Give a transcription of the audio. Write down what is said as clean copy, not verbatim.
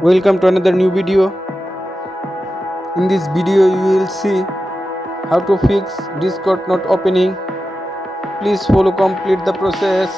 Welcome to another new video. In this video you will see how to fix Discord not opening. Please follow complete the process.